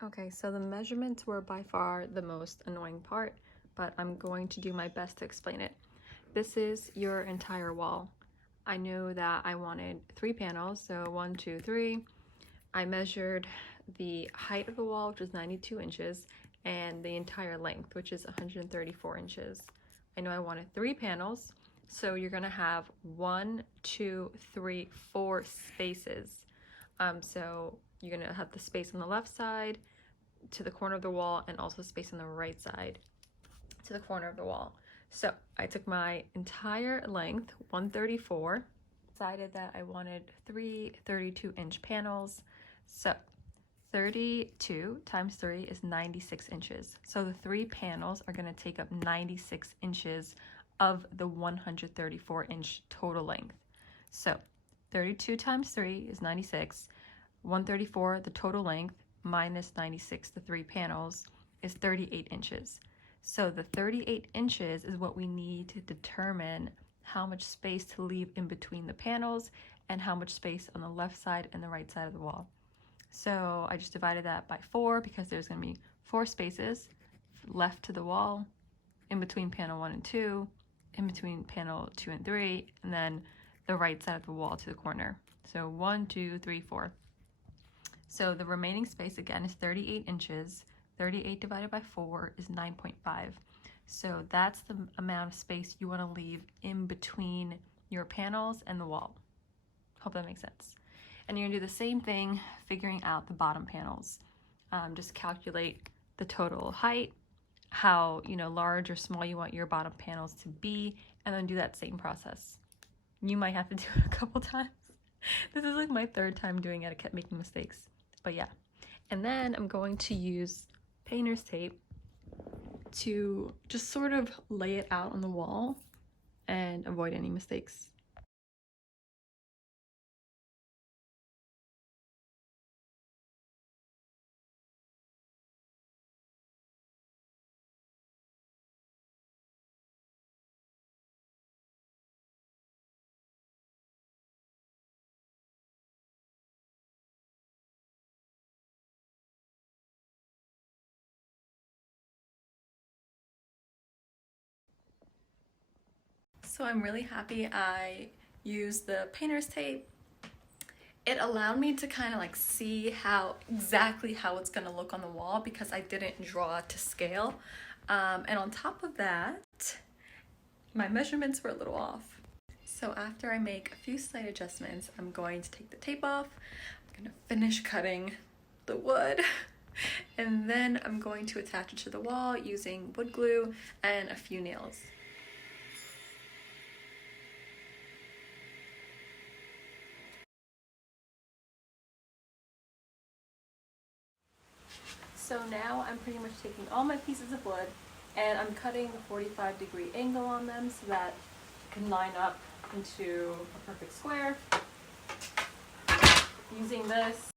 Okay, so the measurements were by far the most annoying part, but I'm going to do my best to explain it. This is your entire wall. I knew that I wanted 3 panels, so 1, 2, 3. I measured the height of the wall, which was 92 inches, and the entire length, which is 134 inches. I know I wanted 3 panels, so you're gonna have 1, 2, 3, 4 spaces. So you're gonna have the space on the left side to the corner of the wall, and also space on the right side to the corner of the wall. So I took my entire length, 134, decided that I wanted 3 32-inch panels. So 32 times 3 is 96 inches. So the 3 panels are going to take up 96 inches of the 134-inch total length. So 32 times 3 is 96. 134, the total length, minus 96, the 3 panels, is 38 inches. So the 38 inches is what we need to determine how much space to leave in between the panels and how much space on the left side and the right side of the wall. So I just divided that by 4 because there's going to be 4 spaces left to the wall, in between panel 1 and 2, in between panel 2 and 3, and then the right side of the wall to the corner. So 1, 2, 3, 4. So the remaining space again is 38 inches. 38 divided by 4 is 9.5. So that's the amount of space you want to leave in between your panels and the wall. Hope that makes sense. And you're going to do the same thing figuring out the bottom panels. Just calculate the total height, how large or small you want your bottom panels to be, and then do that same process. You might have to do it a couple times. This is like my 3rd time doing it. I kept making mistakes, but yeah. And then I'm going to use painter's tape to just sort of lay it out on the wall and avoid any mistakes. So I'm really happy I used the painter's tape. It allowed me to kind of like see exactly how it's gonna look on the wall because I didn't draw to scale. And on top of that, my measurements were a little off. So after I make a few slight adjustments, I'm going to take the tape off. I'm gonna finish cutting the wood. And then I'm going to attach it to the wall using wood glue and a few nails. So now I'm pretty much taking all my pieces of wood and I'm cutting a 45-degree angle on them so that it can line up into a perfect square. Using this